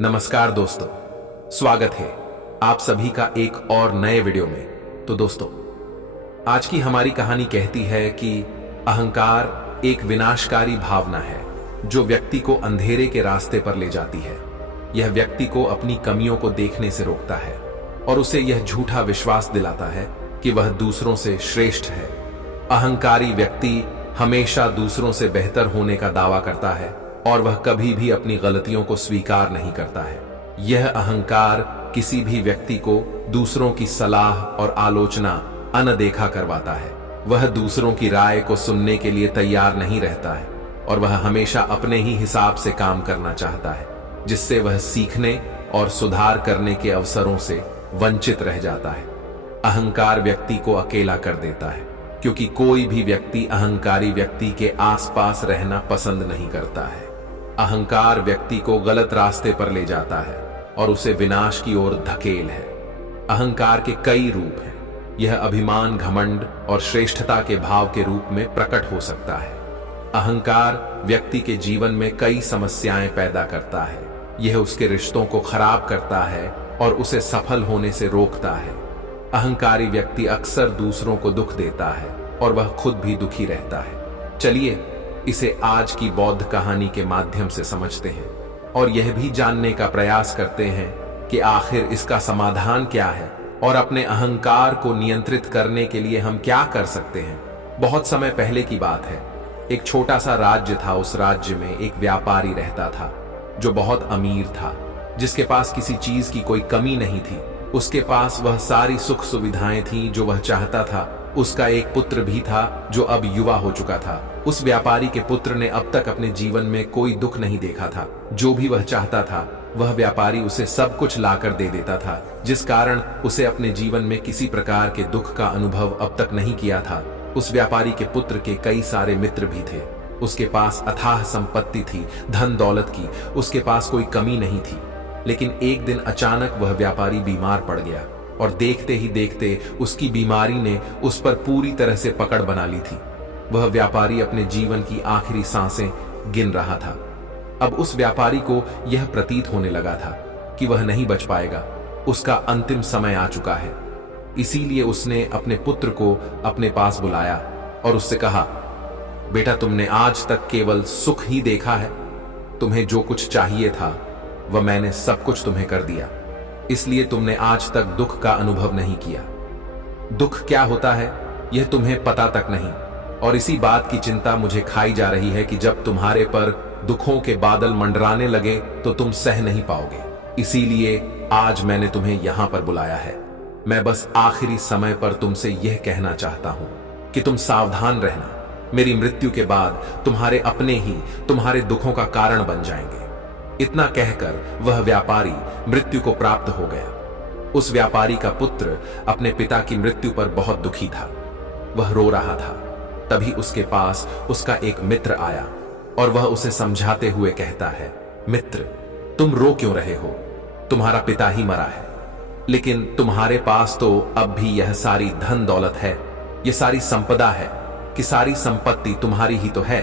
नमस्कार दोस्तों, स्वागत है आप सभी का एक और नए वीडियो में। तो दोस्तों, आज की हमारी कहानी कहती है कि अहंकार एक विनाशकारी भावना है जो व्यक्ति को अंधेरे के रास्ते पर ले जाती है। यह व्यक्ति को अपनी कमियों को देखने से रोकता है और उसे यह झूठा विश्वास दिलाता है कि वह दूसरों से श्रेष्ठ है। अहंकारी व्यक्ति हमेशा दूसरों से बेहतर होने का दावा करता है और वह कभी भी अपनी गलतियों को स्वीकार नहीं करता है। यह अहंकार किसी भी व्यक्ति को दूसरों की सलाह और आलोचना अनदेखा करवाता है। वह दूसरों की राय को सुनने के लिए तैयार नहीं रहता है और वह हमेशा अपने ही हिसाब से काम करना चाहता है, जिससे वह सीखने और सुधार करने के अवसरों से वंचित रह जाता है। अहंकार व्यक्ति को अकेला कर देता है, क्योंकि कोई भी व्यक्ति अहंकारी व्यक्ति के आसपास रहना पसंद नहीं करता है। अहंकार व्यक्ति को गलत रास्ते पर ले जाता है और उसे विनाश की ओर धकेल है। अहंकार के कई रूप हैं। यह अभिमान, घमंड और श्रेष्ठता के भाव के रूप में प्रकट हो सकता है। अहंकार व्यक्ति के जीवन में कई समस्याएं पैदा करता है। यह उसके रिश्तों को खराब करता है और उसे सफल होने से रोकता है। अहंकारी व्यक्ति अक्सर दूसरों को दुख देता है और वह खुद भी दुखी रहता है। चलिए इसे आज की बौद्ध कहानी के माध्यम से समझते हैं और यह भी जानने का प्रयास करते हैं कि आखिर इसका समाधान क्या है और अपने अहंकार को नियंत्रित करने के लिए हम क्या कर सकते हैं। बहुत समय पहले की बात है। एक छोटा सा राज्य था। उस राज्य में एक व्यापारी रहता था जो बहुत अमीर था, जिसके पास किसी चीज की कोई कमी नहीं थी। उसके पास वह सारी सुख सुविधाएं थी जो वह चाहता था। उसका एक पुत्र भी था जो अब युवा हो चुका था। उस व्यापारी के पुत्र ने अब तक अपने जीवन में कोई दुख नहीं देखा था। जो भी वह चाहता था वह व्यापारी उसे सब कुछ लाकर दे देता था, जिस कारण उसे अपने जीवन में किसी प्रकार के दुख का अनुभव अब तक नहीं किया था। उस व्यापारी के पुत्र के कई सारे मित्र भी थे। उसके पास अथाह संपत्ति थी, धन दौलत की उसके पास कोई कमी नहीं थी। लेकिन एक दिन अचानक वह व्यापारी बीमार पड़ गया और देखते ही देखते उसकी बीमारी ने उस पर पूरी तरह से पकड़ बना ली थी। वह व्यापारी अपने जीवन की आखिरी सांसें गिन रहा था। अब उस व्यापारी को यह प्रतीत होने लगा था कि वह नहीं बच पाएगा। उसका अंतिम समय आ चुका है। इसीलिए उसने अपने पुत्र को अपने पास बुलाया और उससे कहा, बेटा, तुमने आज तक केवल सुख ही देखा है। तुम्हें जो कुछ चाहिए था वह मैंने सब कुछ तुम्हें कर दिया, इसलिए तुमने आज तक दुख का अनुभव नहीं किया। दुख क्या होता है यह तुम्हें पता तक नहीं, और इसी बात की चिंता मुझे खाई जा रही है कि जब तुम्हारे पर दुखों के बादल मंडराने लगे तो तुम सह नहीं पाओगे। इसीलिए आज मैंने तुम्हें यहां पर बुलाया है। मैं बस आखिरी समय पर तुमसे यह कहना चाहता हूं कि तुम सावधान रहना। मेरी मृत्यु के बाद तुम्हारे अपने ही तुम्हारे दुखों का कारण बन जाएंगे। इतना कहकर वह व्यापारी मृत्यु को प्राप्त हो गया। उस व्यापारी का पुत्र अपने पिता की मृत्यु पर बहुत दुखी था। वह रो रहा था। तभी उसके पास उसका एक मित्र आया और वह उसे समझाते हुए कहता है, मित्र, तुम रो क्यों रहे हो? तुम्हारा पिता ही मरा है, लेकिन तुम्हारे पास तो अब भी यह सारी धन दौलत है, यह सारी संपदा है कि सारी संपत्ति तुम्हारी ही तो है।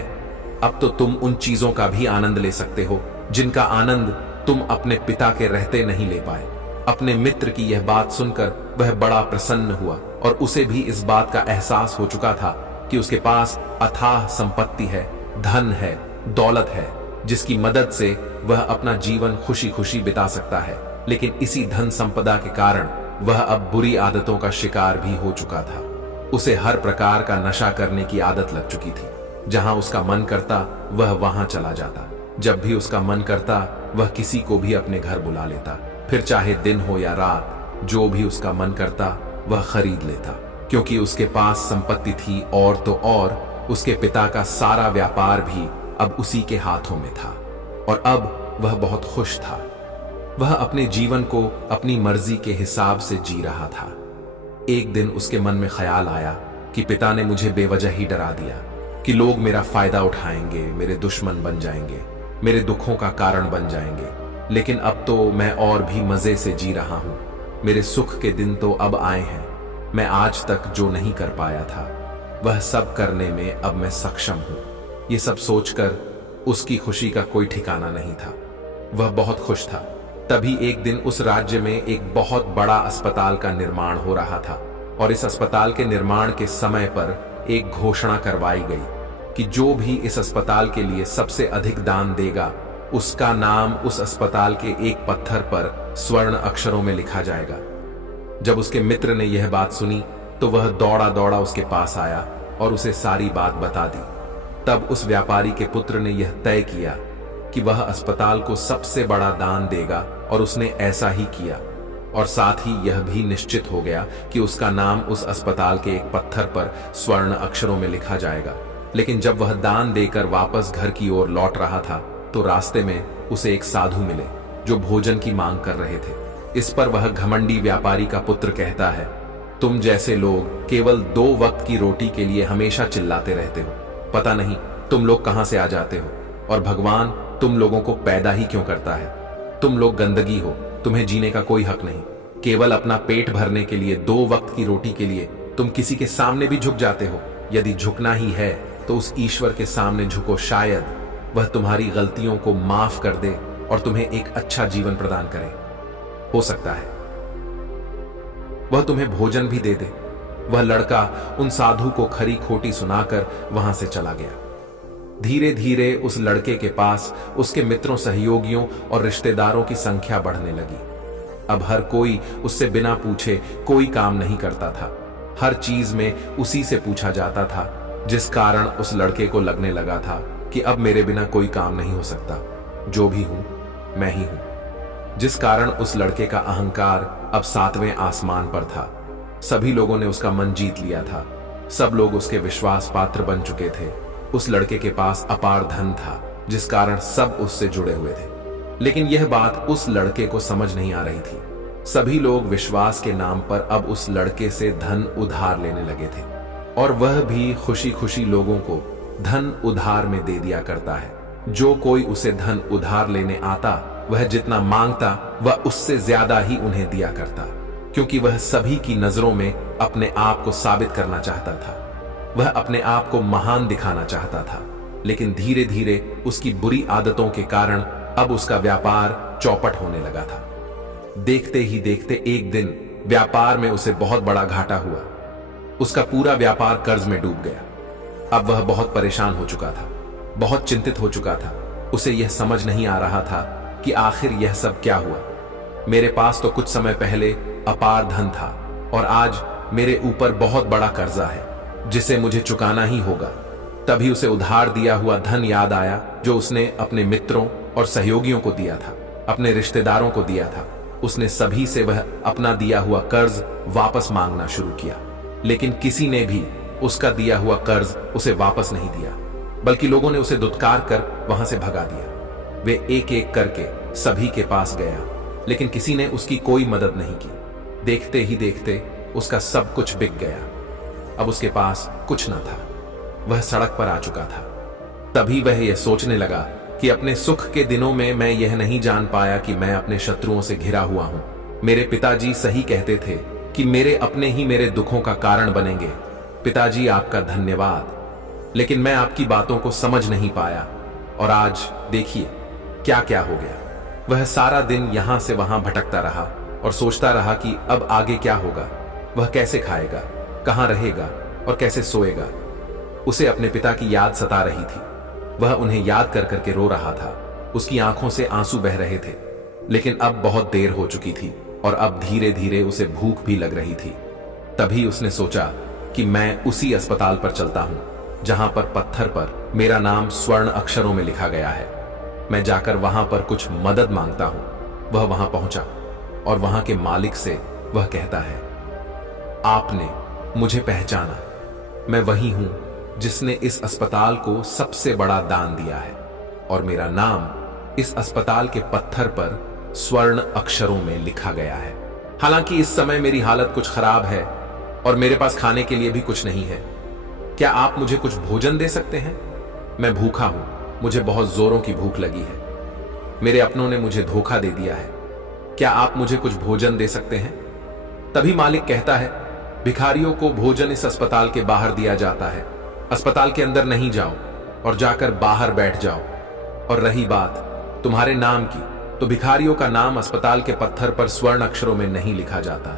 अब तो तुम उन चीजों का भी आनंद ले सकते हो जिनका आनंद तुम अपने पिता के रहते नहीं ले पाए। अपने मित्र की यह बात सुनकर वह बड़ा प्रसन्न हुआ और उसे भी इस बात का एहसास हो चुका था कि उसके पास अथाह संपत्ति है, धन है, दौलत है, जिसकी मदद से वह अपना जीवन खुशी खुशी बिता सकता है। लेकिन इसी धन संपदा के कारण वह अब बुरी आदतों का शिकार भी हो चुका था। उसे हर प्रकार का नशा करने की आदत लग चुकी थी। जहां उसका मन करता वह वहां चला जाता। जब भी उसका मन करता वह किसी को भी अपने घर बुला लेता। फिर चाहे दिन हो या रात, जो भी उसका मन करता वह खरीद लेता, क्योंकि उसके पास संपत्ति थी। और तो और उसके पिता का सारा व्यापार भी अब उसी के हाथों में था और अब वह बहुत खुश था। वह अपने जीवन को अपनी मर्जी के हिसाब से जी रहा था। एक दिन उसके मन में ख्याल आया कि पिता ने मुझे बेवजह ही डरा दिया कि लोग मेरा फायदा उठाएंगे, मेरे दुश्मन बन जाएंगे, मेरे दुखों का कारण बन जाएंगे। लेकिन अब तो मैं और भी मजे से जी रहा हूं। मेरे सुख के दिन तो अब आए हैं। मैं आज तक जो नहीं कर पाया था वह सब करने में अब मैं सक्षम हूं। ये सब सोचकर उसकी खुशी का कोई ठिकाना नहीं था। वह बहुत खुश था। तभी एक दिन उस राज्य में एक बहुत बड़ा अस्पताल का निर्माण हो रहा था और इस अस्पताल के निर्माण के समय पर एक घोषणा करवाई गई कि जो भी इस अस्पताल के लिए सबसे अधिक दान देगा उसका नाम उस अस्पताल के एक पत्थर पर स्वर्ण अक्षरों में लिखा जाएगा। जब उसके मित्र ने यह बात सुनी तो वह दौड़ा दौड़ा उसके पास आया और उसे सारी बात बता दी। तब उस व्यापारी के पुत्र ने यह तय किया कि वह अस्पताल को सबसे बड़ा दान देगा और उसने ऐसा ही किया और साथ ही यह भी निश्चित हो गया कि उसका नाम उस अस्पताल के एक पत्थर पर स्वर्ण अक्षरों में लिखा जाएगा। लेकिन जब वह दान देकर वापस घर की ओर लौट रहा था तो रास्ते में उसे एक साधु मिले जो भोजन की मांग कर रहे थे। इस पर वह घमंडी व्यापारी का पुत्र कहता है, तुम जैसे लोग केवल 2 वक्त की रोटी के लिए हमेशा चिल्लाते रहते हो, पता नहीं तुम लोग कहां से आ जाते हो और भगवान तुम लोगों को पैदा ही क्यों करता है। तुम लोग गंदगी हो, तुम्हें जीने का कोई हक नहीं। केवल अपना पेट भरने के लिए 2 वक्त की रोटी के लिए तुम किसी के सामने भी झुक जाते हो। यदि झुकना ही है तो उस ईश्वर के सामने झुको, शायद वह तुम्हारी गलतियों को माफ कर दे और तुम्हें एक अच्छा जीवन प्रदान करे। हो सकता है वह तुम्हें भोजन भी दे दे। वह लड़का उन साधु को खरी खोटी सुनाकर वहां से चला गया। धीरे धीरे उस लड़के के पास उसके मित्रों, सहयोगियों और रिश्तेदारों की संख्या बढ़ने लगी। अब हर कोई उससे बिना पूछे कोई काम नहीं करता था। हर चीज में उसी से पूछा जाता था, जिस कारण उस लड़के को लगने लगा था कि अब मेरे बिना कोई काम नहीं हो सकता, जो भी हूं मैं ही हूं। जिस कारण उस लड़के का अहंकार अब 7वें आसमान पर था। सभी लोगों ने उसका मन जीत लिया था। सब लोग उसके विश्वास पात्र बन चुके थे। उस लड़के के पास अपार धन था, जिस कारण सब उससे जुड़े हुए थे। लेकिन यह बात उस लड़के को समझ नहीं आ रही थी। सभी लोग विश्वास के नाम पर अब उस लड़के से धन उधार लेने लगे थे और वह भी खुशी खुशी लोगों को धन उधार में दे दिया करता है। जो कोई उसे धन उधार लेने आता, वह जितना मांगता वह उससे ज्यादा ही उन्हें दिया करता, क्योंकि वह सभी की नजरों में अपने आप को साबित करना चाहता था। वह अपने आप को महान दिखाना चाहता था। लेकिन धीरे धीरे उसकी बुरी आदतों के कारण अब उसका व्यापार चौपट होने लगा था। देखते ही देखते एक दिन व्यापार में उसे बहुत बड़ा घाटा हुआ। उसका पूरा व्यापार कर्ज में डूब गया। अब वह बहुत परेशान हो चुका था, बहुत चिंतित हो चुका था। उसे यह समझ नहीं आ रहा था कि आखिर यह सब क्या हुआ। मेरे पास तो कुछ समय पहले अपार धन था और आज मेरे ऊपर बहुत बड़ा कर्जा है जिसे मुझे चुकाना ही होगा। तभी उसे उधार दिया हुआ धन याद आया जो उसने अपने मित्रों और सहयोगियों को दिया था, अपने रिश्तेदारों को दिया था। उसने सभी से वह अपना दिया हुआ कर्ज वापस मांगना शुरू किया, लेकिन किसी ने भी उसका दिया हुआ कर्ज उसे वापस नहीं दिया, बल्कि लोगों ने उसे दुत्कार कर वहां से भगा दिया। वे एक एक करके सभी के पास गया, लेकिन किसी ने उसकी कोई मदद नहीं की। देखते ही देखते उसका सब कुछ बिक गया। अब उसके पास कुछ न था। वह सड़क पर आ चुका था। तभी वह यह सोचने लगा कि अपने सुख के दिनों में मैं यह नहीं जान पाया कि मैं अपने शत्रुओं से घिरा हुआ हूं। मेरे पिताजी सही कहते थे कि मेरे अपने ही मेरे दुखों का कारण बनेंगे। पिताजी, आपका धन्यवाद। लेकिन मैं आपकी बातों को समझ नहीं पाया और आज देखिए क्या क्या हो गया। वह सारा दिन यहां से वहां भटकता रहा और सोचता रहा कि अब आगे क्या होगा। वह कैसे खाएगा, कहां रहेगा और कैसे सोएगा। उसे अपने पिता की याद सता रही थी। वह उन्हें याद कर करके रो रहा था। उसकी आंखों से आंसू बह रहे थे। लेकिन अब बहुत देर हो चुकी थी और अब धीरे धीरे उसे भूख भी लग रही थी। तभी उसने सोचा कि मैं उसी अस्पताल पर चलता हूं जहां पर पत्थर पर मेरा नाम स्वर्ण अक्षरों में लिखा गया है। मैं जाकर वहां पर कुछ मदद मांगता हूं। वह वहां पहुंचा और वहां के मालिक से वह कहता है, आपने मुझे पहचाना। मैं वही हूं जिसने इस अस्पताल को सबसे बड़ा दान दिया है और मेरा नाम इस अस्पताल के पत्थर पर स्वर्ण अक्षरों में लिखा गया है। हालांकि इस समय मेरी हालत कुछ खराब है और मेरे पास खाने के लिए भी कुछ नहीं है। क्या आप मुझे कुछ भोजन दे सकते हैं? मैं भूखा हूं, मुझे बहुत जोरों की भूख लगी है। मेरे अपनों ने मुझे धोखा दे दिया है। क्या आप मुझे कुछ भोजन दे सकते हैं? तभी मालिक कहता है, भिखारियों को भोजन इस अस्पताल के बाहर दिया जाता है। अस्पताल के अंदर नहीं जाओ और जाकर बाहर बैठ जाओ। और रही बात तुम्हारे नाम की, तो भिखारियों का नाम अस्पताल के पत्थर पर स्वर्ण अक्षरों में नहीं लिखा जाता।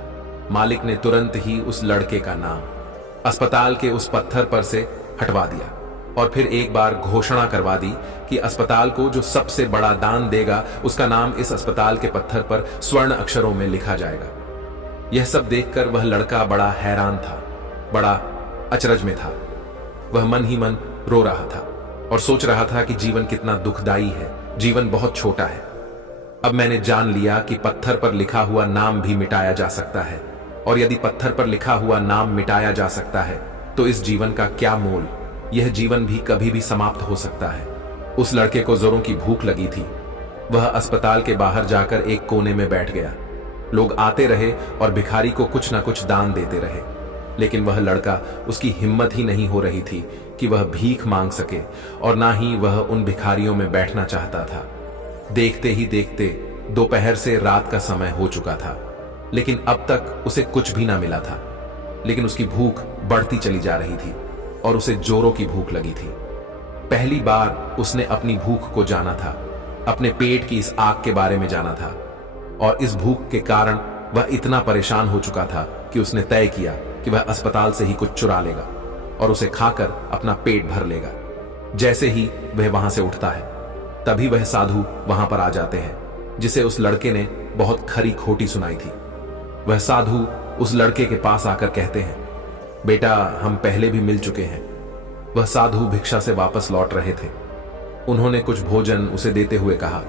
मालिक ने तुरंत ही उस लड़के का नाम अस्पताल के उस पत्थर पर से हटवा दिया और फिर एक बार घोषणा करवा दी कि अस्पताल को जो सबसे बड़ा दान देगा उसका नाम इस अस्पताल के पत्थर पर स्वर्ण अक्षरों में लिखा जाएगा। यह सब देखकर वह लड़का बड़ा हैरान था, बड़ा अचरज में था। वह मन ही मन रो रहा था और सोच रहा था कि जीवन कितना दुखदाई है, जीवन बहुत छोटा है। अब मैंने जान लिया कि पत्थर पर लिखा हुआ नाम भी मिटाया जा सकता है, और यदि पत्थर पर लिखा हुआ नाम मिटाया जा सकता है तो इस जीवन का क्या मोल। यह जीवन भी कभी भी समाप्त हो सकता है। उस लड़के को जोरों की भूख लगी थी। वह अस्पताल के बाहर जाकर एक कोने में बैठ गया। लोग आते रहे और भिखारी को कुछ ना कुछ दान देते रहे, लेकिन वह लड़का, उसकी हिम्मत ही नहीं हो रही थी कि वह भीख मांग सके, और ना ही वह उन भिखारियों में बैठना चाहता था। देखते ही देखते दोपहर से रात का समय हो चुका था, लेकिन अब तक उसे कुछ भी ना मिला था। लेकिन उसकी भूख बढ़ती चली जा रही थी और उसे जोरों की भूख लगी थी। पहली बार उसने अपनी भूख को जाना था, अपने पेट की इस आग के बारे में जाना था, और इस भूख के कारण वह इतना परेशान हो चुका था कि उसने तय किया कि वह अस्पताल से ही कुछ चुरा लेगा और उसे खाकर अपना पेट भर लेगा। जैसे ही वह वहां से उठता है तभी वह साधु वहां पर आ जाते हैं, जिसे उस लड़के ने बहुत खरी खोटी सुनाई थी। वह साधु उस लड़के के पास आकर कहते हैं, बेटा, हम पहले भी मिल चुके हैं। वह साधु भिक्षा से वापस लौट रहे थे। उन्होंने कुछ भोजन उसे देते हुए कहा,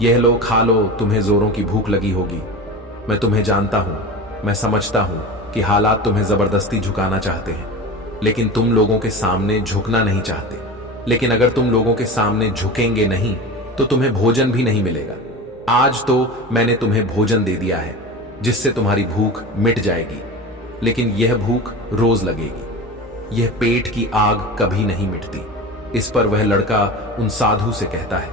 यह लो, खा लो, तुम्हें जोरों की भूख लगी होगी। मैं तुम्हें जानता हूं, मैं समझता हूं कि हालात तुम्हें जबरदस्ती झुकाना चाहते हैं, लेकिन तुम लोगों के सामने झुकना नहीं चाहते। लेकिन अगर तुम लोगों के सामने झुकेंगे नहीं तो तुम्हें भोजन भी नहीं मिलेगा। आज तो मैंने तुम्हें भोजन दे दिया है जिससे तुम्हारी भूख मिट जाएगी, लेकिन यह भूख रोज लगेगी। यह पेट की आग कभी नहीं मिटती। इस पर वह लड़का उन साधु से कहता है,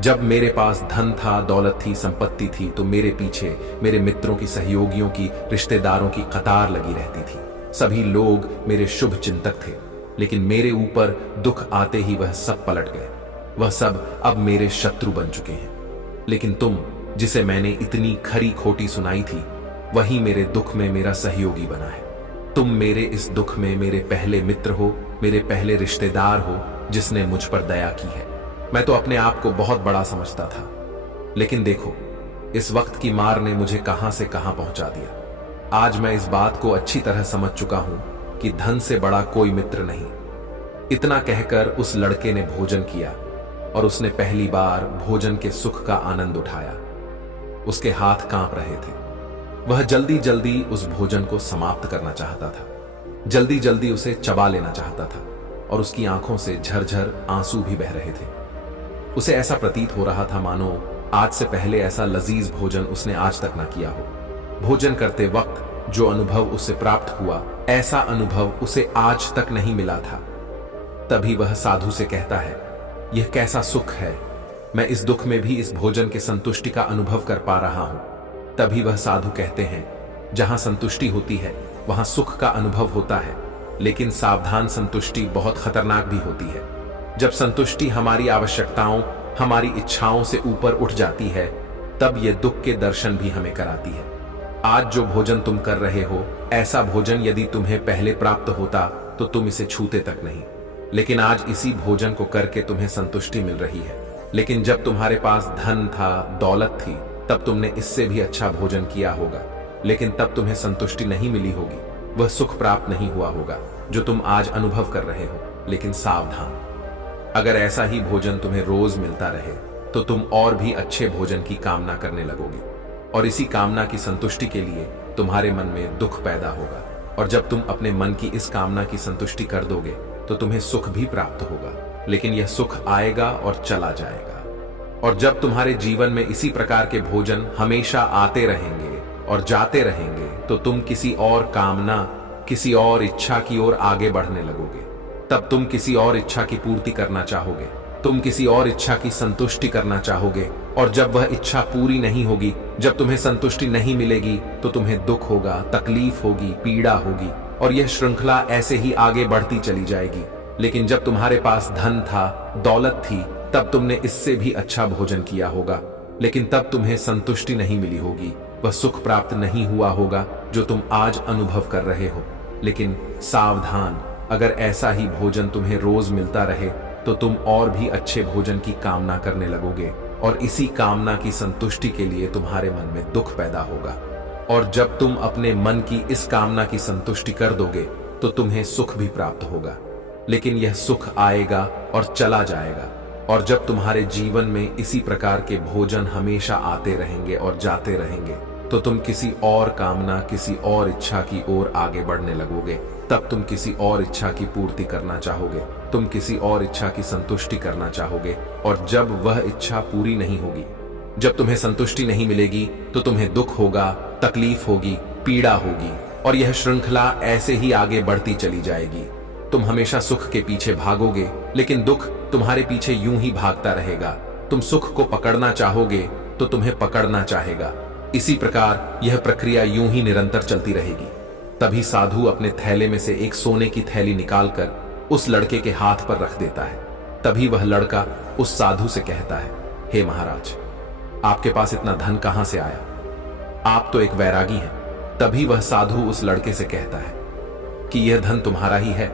जब मेरे पास धन था, दौलत थी, संपत्ति थी, तो मेरे पीछे मेरे मित्रों की, सहयोगियों की, रिश्तेदारों की कतार लगी रहती थी। सभी लोग मेरे शुभ चिंतक थे, लेकिन मेरे ऊपर दुख आते ही वह सब पलट गए। वह सब अब मेरे शत्रु बन चुके हैं। लेकिन तुम, जिसे मैंने इतनी खरी खोटी सुनाई थी, वही मेरे दुख में मेरा सहयोगी बना है। तुम मेरे इस दुख में मेरे पहले मित्र हो, मेरे पहले रिश्तेदार हो, जिसने मुझ पर दया की है। मैं तो अपने आप को बहुत बड़ा समझता था, लेकिन देखो, इस वक्त की मार ने मुझे कहां से कहां पहुंचा दिया। आज मैं इस बात को अच्छी तरह समझ चुका हूं कि धन से बड़ा कोई मित्र नहीं। इतना कहकर उस लड़के ने भोजन किया और उसने पहली बार भोजन के सुख का आनंद उठाया। उसके हाथ कांप रहे थे। वह जल्दी जल्दी उस भोजन को समाप्त करना चाहता था, जल्दी जल्दी उसे चबा लेना चाहता था, और उसकी आंखों से झरझर आंसू भी बह रहे थे। उसे ऐसा प्रतीत हो रहा था मानो आज से पहले ऐसा लजीज भोजन उसने आज तक ना किया हो। भोजन करते वक्त जो अनुभव उसे प्राप्त हुआ, ऐसा अनुभव उसे आज तक नहीं मिला था। तभी वह साधु से कहता है, यह कैसा सुख है, मैं इस दुख में भी इस भोजन के संतुष्टि का अनुभव कर पा रहा हूं। तभी वह साधु कहते हैं, जहां संतुष्टि होती है वहां सुख का अनुभव होता है, लेकिन सावधान, संतुष्टि बहुत खतरनाक भी होती है। जब संतुष्टि हमारी आवश्यकताओं, हमारी इच्छाओं से ऊपर उठ जाती है, तब यह दुख के दर्शन भी हमें कराती है। आज जो भोजन तुम कर रहे हो, ऐसा भोजन यदि तुम्हें पहले प्राप्त होता तो तुम इसे छूते तक नहीं, लेकिन आज इसी भोजन को करके तुम्हें संतुष्टि मिल रही है। लेकिन जब तुम्हारे पास धन था, दौलत थी, तब तुमने इससे भी अच्छा भोजन किया होगा, लेकिन तब तुम्हें संतुष्टि नहीं मिली होगी, वह सुख प्राप्त नहीं हुआ होगा जो तुम आज अनुभव कर रहे हो। लेकिन सावधान, अगर ऐसा ही भोजन तुम्हें रोज मिलता रहे तो तुम और भी अच्छे भोजन की कामना करने लगोगे, और इसी कामना की संतुष्टि के लिए तुम्हारे मन में दुख पैदा होगा, और जब तुम अपने मन की इस कामना की संतुष्टि कर दोगे तो तुम्हें सुख भी प्राप्त होगा, लेकिन यह सुख आएगा और चला जाएगा। और जब तुम्हारे जीवन में इसी प्रकार के भोजन हमेशा आते रहेंगे और जाते रहेंगे तो तुम किसी और कामना, किसी और इच्छा की ओर आगे बढ़ने लगोगे। तब तुम किसी और इच्छा की पूर्ति करना चाहोगे, तुम किसी और इच्छा की संतुष्टि करना चाहोगे, और जब वह इच्छा पूरी नहीं होगी, जब तुम्हें संतुष्टि नहीं मिलेगी, तो तुम्हें दुख होगा, तकलीफ होगी, पीड़ा होगी, और यह श्रृंखला ऐसे ही आगे बढ़ती चली जाएगी। लेकिन जब तुम्हारे पास धन था, दौलत थी, तब तुमने इससे भी अच्छा भोजन किया होगा, लेकिन तब तुम्हें संतुष्टि नहीं मिली होगी, वह सुख प्राप्त नहीं हुआ होगा जो तुम आज अनुभव कर रहे हो। लेकिन सावधान, अगर ऐसा ही भोजन तुम्हें रोज मिलता रहे तो तुम और भी अच्छे भोजन की कामना करने लगोगे, और इसी कामना की संतुष्टि के लिए तुम्हारे मन में दुख पैदा होगा। और जब तुम अपने मन की इस कामना की संतुष्टि कर दोगे तो तुम्हें सुख भी प्राप्त होगा। लेकिन यह सुख आएगा और चला जाएगा, और जब तुम्हारे जीवन में इसी प्रकार के भोजन हमेशा आते रहेंगे और जाते रहेंगे तो तुम किसी और कामना, किसी और इच्छा की ओर आगे बढ़ने लगोगे। तब तुम किसी और इच्छा की पूर्ति करना चाहोगे, तुम किसी और इच्छा की संतुष्टि करना चाहोगे, और जब वह इच्छा पूरी नहीं होगी, जब तुम्हें संतुष्टि नहीं मिलेगी तो तुम्हें दुख होगा, तकलीफ होगी, पीड़ा होगी, और यह श्रृंखला ऐसे ही आगे बढ़ती चली जाएगी। तुम हमेशा सुख के पीछे भागोगे, लेकिन दुख तुम्हारे पीछे यूं ही भागता रहेगा। तुम सुख को पकड़ना चाहोगे तो तुम्हें पकड़ना चाहेगा। इसी प्रकार यह प्रक्रिया यूं ही निरंतर चलती रहेगी। तभी साधु अपने थैले में से एक सोने की थैली निकालकर उस लड़के के हाथ पर रख देता है। तभी वह लड़का उस साधु से कहता है, हे महाराज, आपके पास इतना धन कहां से आया? आप तो एक वैरागी हैं। तभी वह साधु उस लड़के से कहता है कि यह धन तुम्हारा ही है।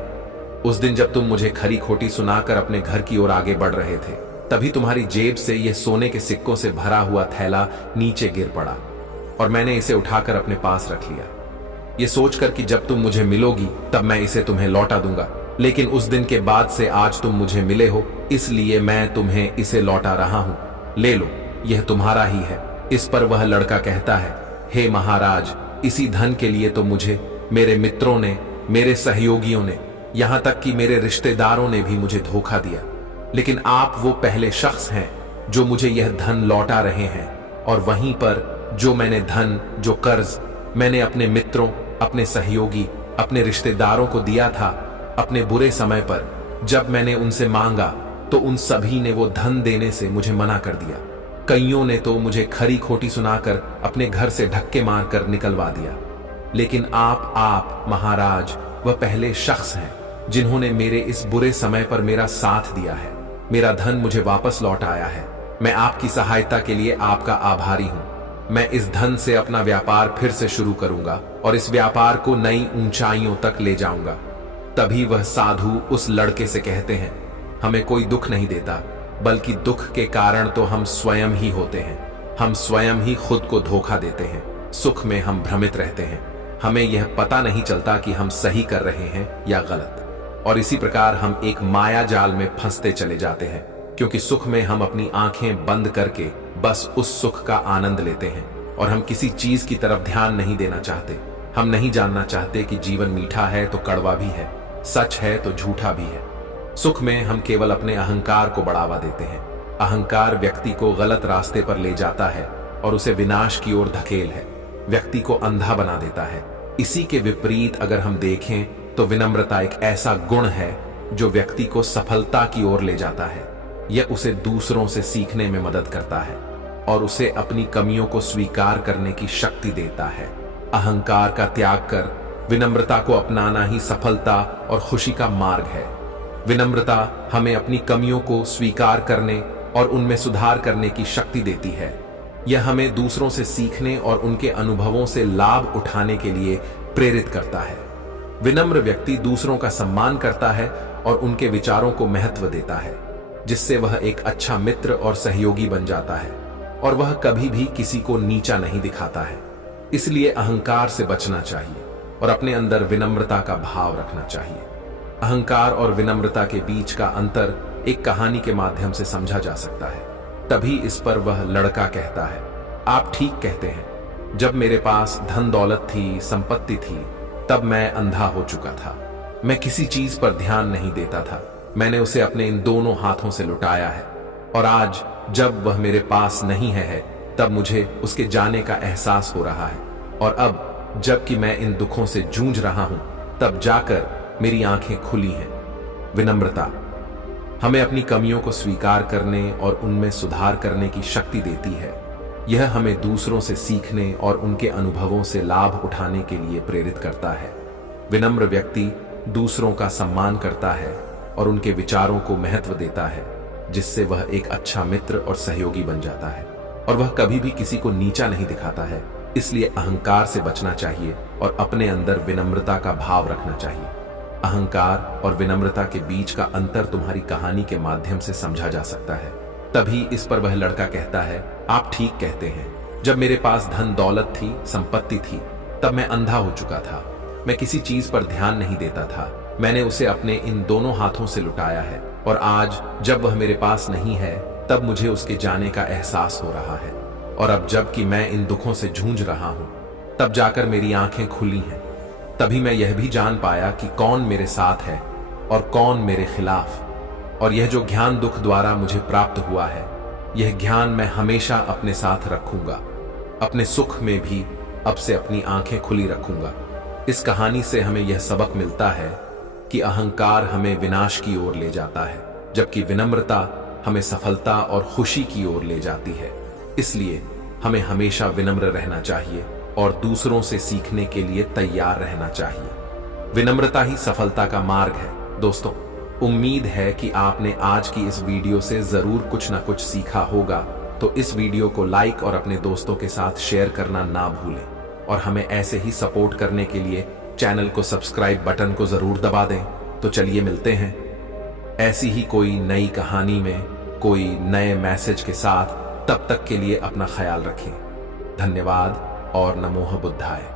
उस दिन जब तुम मुझे खरी खोटी सुनाकर अपने घर की ओर आगे बढ़ रहे थे, तभी तुम्हारी जेब से यह सोने के सिक्कों से भरा हुआ थैला नीचे गिर पड़ा, और मैंने इसे उठाकर अपने पास रख लिया, ये सोचकर कि जब तुम मुझे मिलोगी तब मैं इसे तुम्हें लौटा दूंगा। लेकिन उस दिन के बाद से आज तुम मुझे मिले हो, इसलिए मैं तुम्हें इसे लौटा रहा हूं। ले लो, यह तुम्हारा ही है। इस पर वह लड़का कहता है, हे महाराज, इसी धन के लिए तो मुझे मेरे मित्रों ने, मेरे सहयोगियों ने, यहां तक कि मेरे रिश्तेदारों ने भी मुझे धोखा दिया। लेकिन आप वो पहले शख्स हैं जो मुझे यह धन लौटा रहे हैं, और वहीं पर जो मैंने धन, जो कर्ज मैंने अपने मित्रों, अपने सहयोगी, अपने रिश्तेदारों को दिया था, अपने बुरे समय पर जब मैंने उनसे मांगा तो उन सभी ने वो धन देने से मुझे मना कर दिया। कईयों ने तो मुझे खरी खोटी सुनाकर अपने घर से धक्के मारकर निकलवा दिया। लेकिन आप महाराज, वह पहले शख्स हैं जिन्होंने मेरे इस बुरे समय पर मेरा साथ दिया है, मेरा धन मुझे वापस लौट आया है। मैं आपकी सहायता के लिए आपका आभारी हूं। मैं इस धन से अपना व्यापार फिर से शुरू करूंगा और इस व्यापार को नई ऊंचाइयों तक ले जाऊंगा। तभी वह साधु उस लड़के से कहते हैं, हमें कोई दुख नहीं देता, बल्कि दुख के कारण तो हम स्वयं ही होते हैं। हम स्वयं ही खुद को धोखा देते हैं। सुख में हम भ्रमित रहते हैं, हमें यह पता नहीं चलता कि हम सही कर रहे हैं या गलत, और इसी प्रकार हम एक माया जाल में फंसते चले जाते हैं, क्योंकि सुख में हम अपनी आंखें बंद करके बस उस सुख का आनंद लेते हैं, और हम किसी चीज की तरफ ध्यान नहीं देना चाहते। हम नहीं जानना चाहते कि जीवन मीठा है तो कड़वा भी है, सच है तो झूठा भी है। सुख में हम केवल अपने अहंकार को बढ़ावा देते हैं। अहंकार व्यक्ति को गलत रास्ते पर ले जाता है और उसे विनाश की ओर धकेल है, व्यक्ति को अंधा बना देता है। इसी के विपरीत अगर हम देखें तो विनम्रता एक ऐसा गुण है जो व्यक्ति को सफलता की ओर ले जाता है। यह उसे दूसरों से सीखने में मदद करता है और उसे अपनी कमियों को स्वीकार करने की शक्ति देता है। अहंकार का त्याग कर विनम्रता को अपनाना ही सफलता और खुशी का मार्ग है। विनम्रता हमें अपनी कमियों को स्वीकार करने और उनमें सुधार करने की शक्ति देती है। यह हमें दूसरों से सीखने और उनके अनुभवों से लाभ उठाने के लिए प्रेरित करता है। विनम्र व्यक्ति दूसरों का सम्मान करता है और उनके विचारों को महत्व देता है, जिससे वह एक अच्छा मित्र और सहयोगी बन जाता है, और वह कभी भी किसी को नीचा नहीं दिखाता है। इसलिए अहंकार से बचना चाहिए और अपने अंदर विनम्रता का भाव रखना चाहिए। अहंकार और विनम्रता के बीच का अंतर एक कहानी के माध्यम से समझा जा सकता है। तभी इस पर वह लड़का कहता है, आप ठीक कहते हैं, जब मेरे पास धन दौलत थी, संपत्ति थी, तब मैं अंधा हो चुका था। मैं किसी चीज पर ध्यान नहीं देता था। मैंने उसे अपने इन दोनों हाथों से लुटाया है, और आज जब वह मेरे पास नहीं है तब मुझे उसके जाने का एहसास हो रहा है। और अब जबकि मैं इन दुखों से जूझ रहा हूं, तब जाकर मेरी आंखें खुली हैं। विनम्रता हमें अपनी कमियों को स्वीकार करने और उनमें सुधार करने की शक्ति देती है। यह हमें दूसरों से सीखने और उनके अनुभवों से लाभ उठाने के लिए प्रेरित करता है। विनम्र व्यक्ति दूसरों का सम्मान करता है और उनके विचारों को महत्व देता है, जिससे वह एक अच्छा मित्र और सहयोगी बन जाता है। और वह कभी भी किसी को नीचा नहीं दिखाता है। इसलिए अहंकार से बचना चाहिए और अपने अंदर विनम्रता का भाव रखना चाहिए। अहंकार और विनम्रता के बीच का अंतर तुम्हारी कहानी के माध्यम से समझा जा सकता है। तभी इस पर वह लड़का कहता है, आप ठीक कहते हैं, जब मेरे पास धन दौलत थी, संपत्ति थी, तब मैं अंधा हो चुका था। मैं किसी चीज पर ध्यान नहीं देता था। मैंने उसे अपने इन दोनों हाथों से लुटाया है और आज जब वह मेरे पास नहीं है तब मुझे उसके जाने का एहसास हो रहा है। और अब जबकि मैं इन दुखों से जूझ रहा हूं तब जाकर मेरी आंखें खुली हैं। तभी मैं यह भी जान पाया कि कौन मेरे साथ है और कौन मेरे खिलाफ। और यह जो ज्ञान दुख द्वारा मुझे प्राप्त हुआ है, यह ज्ञान मैं हमेशा अपने साथ रखूंगा। अपने सुख में भी अब से अपनी आंखें खुली रखूंगा। इस कहानी से हमें यह सबक मिलता है कि अहंकार हमें विनाश की ओर ले जाता है, जबकि विनम्रता हमें सफलता और खुशी की ओर ले जाती है। इसलिए हमें हमेशा विनम्र रहना चाहिए और दूसरों से सीखने के लिए तैयार रहना चाहिए। विनम्रता ही सफलता का मार्ग है। दोस्तों, उम्मीद है कि आपने आज की इस वीडियो से जरूर कुछ ना कुछ सीखा होगा। तो इस वीडियो को लाइक और अपने दोस्तों के साथ शेयर करना ना भूलें और हमें ऐसे ही सपोर्ट करने के लिए चैनल को सब्सक्राइब बटन को जरूर दबा दें। तो चलिए मिलते हैं ऐसी ही कोई नई कहानी में, कोई नए मैसेज के साथ। तब तक के लिए अपना ख्याल रखें। धन्यवाद और नमो बुद्धाय।